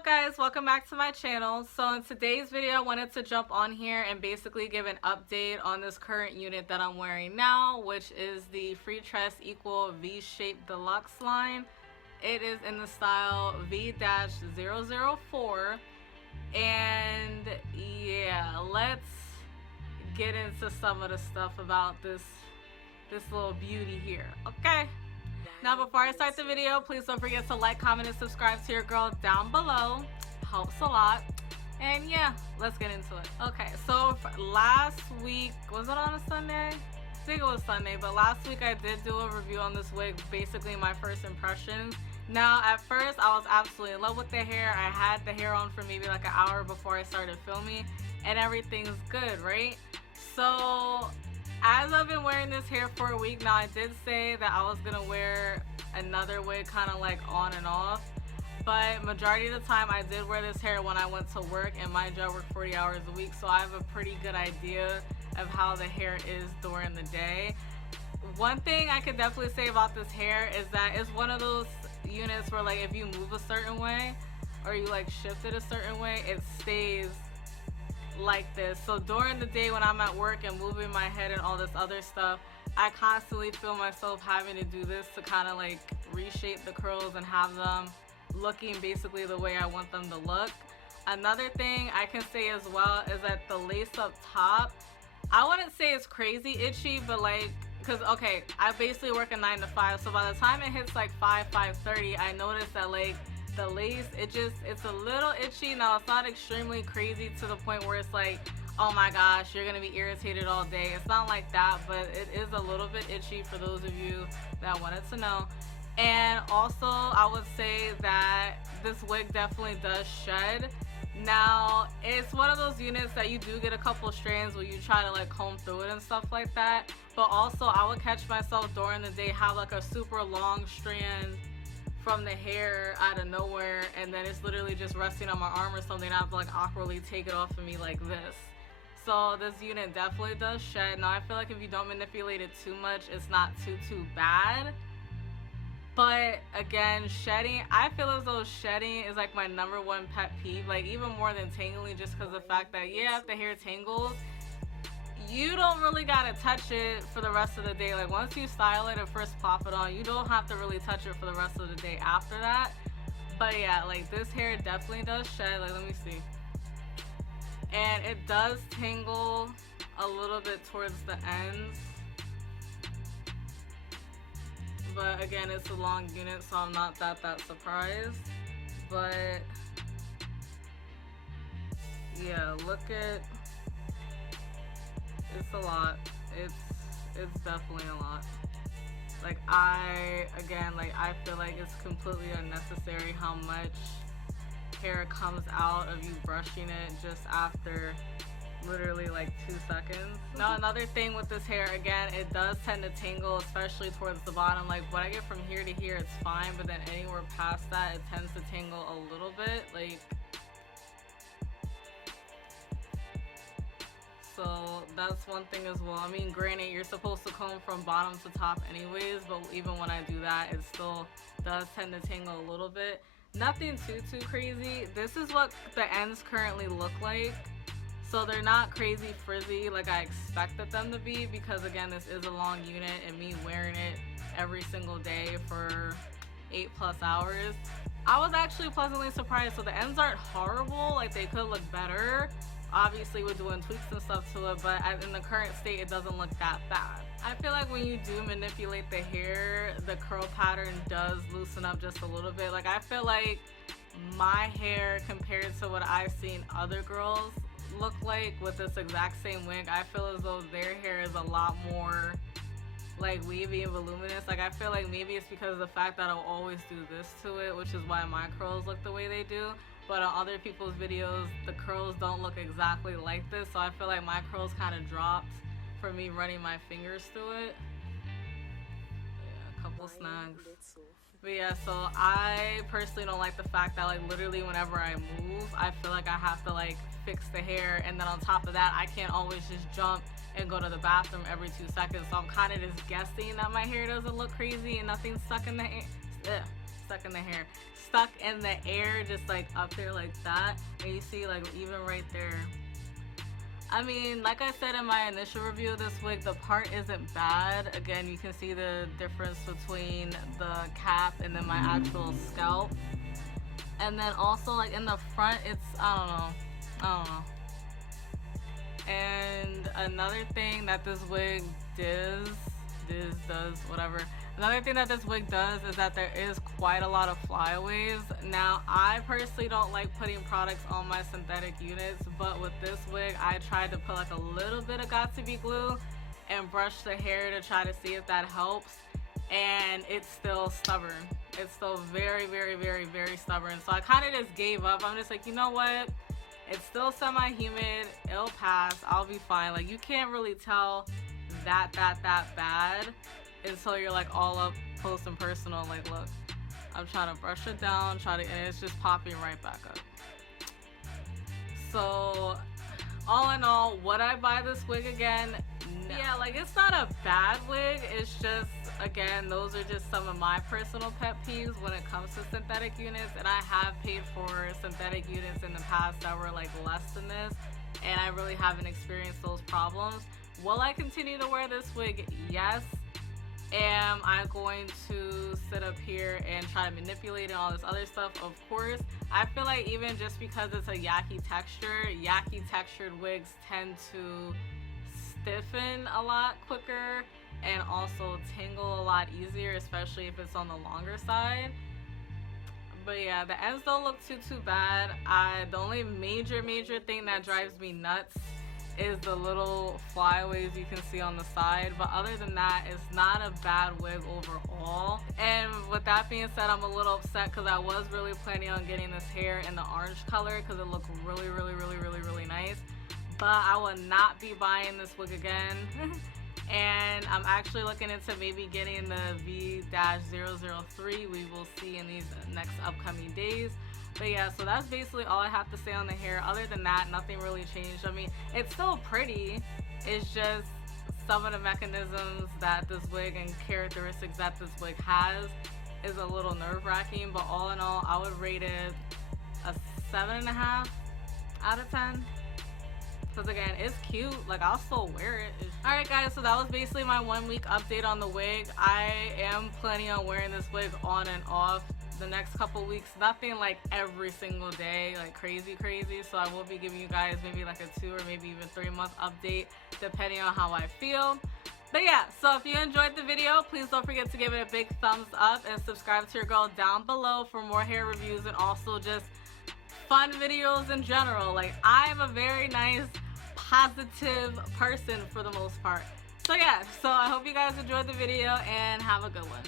up guys, welcome back to my channel. So in today's video I wanted to jump on here and basically give an update on this current unit that I'm wearing now, which is the Freetress Equal V-shaped Deluxe line. It is in the style V-004, and yeah, let's get into some of the stuff about this little beauty here, okay? Now before I start the video, please don't forget to like, comment, and subscribe to your girl down below. Helps a lot. And yeah, let's get into it. Okay, so last week, was it on a Sunday? I think it was Sunday, but last week I did do a review on this wig, basically my first impressions. Now at first I was absolutely in love with the hair. I had the hair on for maybe like an hour before I started filming, and everything's good, right? So as I've been wearing this hair for a week now, I did say that I was gonna wear another wig kind of like on and off, but majority of the time I did wear this hair when I went to work, and mind you, I work 40 hours a week, so I have a pretty good idea of how the hair is during the day. One thing I could definitely say about this hair is that it's one of those units where like if you move a certain way or you like shift it a certain way, it stays like this. So during the day when I'm at work and moving my head and all this other stuff, I constantly feel myself having to do this to kind of like reshape the curls and have them looking basically the way I want them to look. Another thing I can say as well is that the lace up top, I wouldn't say it's crazy itchy, but like, because okay, I basically work a 9 to 5, so by the time it hits like 5:30, I notice that like the lace, it's a little itchy. Now it's not extremely crazy to the point where it's like, oh my gosh, you're gonna be irritated all day. It's not like that, but it is a little bit itchy for those of you that wanted to know. And also I would say that this wig definitely does shed. Now it's one of those units that you do get a couple strands where you try to like comb through it and stuff like that, but also I would catch myself during the day have like a super long strand from the hair out of nowhere, and then it's literally just resting on my arm or something. I have to like awkwardly take it off of me like this. So this unit definitely does shed. Now I feel like if you don't manipulate it too much, it's not too bad. But again, shedding, I feel as though shedding is like my #1 pet peeve, like even more than tangling, just because of the fact that yeah, if the hair tangles, you don't really gotta touch it for the rest of the day. Like once you style it and first pop it on, you don't have to really touch it for the rest of the day after that. But yeah, like this hair definitely does shed. Like let me see, and it does tangle a little bit towards the ends, but again, it's a long unit, so I'm not that surprised. But yeah, look at, it's a lot. It's definitely a lot. Like I feel like it's completely unnecessary how much hair comes out of you brushing it just after literally like 2 seconds. Now another thing with this hair, again, it does tend to tangle, especially towards the bottom. Like when I get from here to here, it's fine, but then anywhere past that, it tends to tangle a little bit. Like, so that's one thing as well. I mean, granted, you're supposed to comb from bottom to top anyways, but even when I do that, it still does tend to tangle a little bit. Nothing too crazy. This is what the ends currently look like. So they're not crazy frizzy like I expected them to be, because again, this is a long unit and me wearing it every single day for 8+ hours. I was actually pleasantly surprised. So the ends aren't horrible, like they could look better. Obviously we're doing tweaks and stuff to it, but in the current state, it doesn't look that bad. I feel like when you do manipulate the hair, the curl pattern does loosen up just a little bit. Like I feel like my hair compared to what I've seen other girls look like with this exact same wig, I feel as though their hair is a lot more like wavy and voluminous. Like I feel like maybe it's because of the fact that I'll always do this to it, which is why my curls look the way they do. But on other people's videos, the curls don't look exactly like this, so I feel like my curls kind of dropped for me running my fingers through it. Yeah, a couple snags. But yeah, so I personally don't like the fact that like literally whenever I move, I feel like I have to like fix the hair, and then on top of that, I can't always just jump and go to the bathroom every 2 seconds. So I'm kind of just guessing that my hair doesn't look crazy and nothing's stuck in the hair. stuck in the air, just like up there like that. And you see like even right there. I mean, like I said in my initial review of this wig, the part isn't bad. Again, you can see the difference between the cap and then my actual scalp. And then also like in the front, it's, I don't know. And another thing that this wig does, whatever. Another thing that this wig does is that there is quite a lot of flyaways. Now, I personally don't like putting products on my synthetic units, but with this wig, I tried to put like a little bit of Got2b glue and brush the hair to try to see if that helps. And it's still stubborn. It's still very, very, very, very stubborn. So I kind of just gave up. I'm just like, you know what? It's still semi-humid. It'll pass. I'll be fine. Like, you can't really tell that bad until you're like all up close and personal. Like, look, I'm trying to brush it down, and it's just popping right back up. So all in all, would I buy this wig again? No. Yeah, like, it's not a bad wig. It's just, again, those are just some of my personal pet peeves when it comes to synthetic units. And I have paid for synthetic units in the past that were like less than this, and I really haven't experienced those problems. Will I continue to wear this wig? Yes. Am I going to sit up here and try to manipulate and all this other stuff? Of course. I feel like even just because it's a yaki textured wigs tend to stiffen a lot quicker and also tingle a lot easier, especially if it's on the longer side. But yeah, the ends don't look too bad. The only major thing that drives me nuts is the little flyaways you can see on the side, but other than that, it's not a bad wig overall. And with that being said, I'm a little upset because I was really planning on getting this hair in the orange color because it looked really nice, but I will not be buying this wig again. And I'm actually looking into maybe getting the V-003. We will see in these next upcoming days. But yeah, so that's basically all I have to say on the hair. Other than that, nothing really changed. I mean, it's still pretty. It's just some of the mechanisms that this wig and characteristics that this wig has is a little nerve-wracking. But all in all, I would rate it a 7.5 out of 10. Because again, it's cute. Like, I'll still wear it. Alright guys, so that was basically my 1 week update on the wig. I am planning on wearing this wig on and off the next couple weeks. Nothing like every single day, like crazy. So I will be giving you guys maybe like a 2 or maybe even 3 month update depending on how I feel. But yeah, so if you enjoyed the video, please don't forget to give it a big thumbs up and subscribe to your girl down below for more hair reviews and also just fun videos in general. Like, I'm a very nice, positive person for the most part. So yeah, so I hope you guys enjoyed the video and have a good one.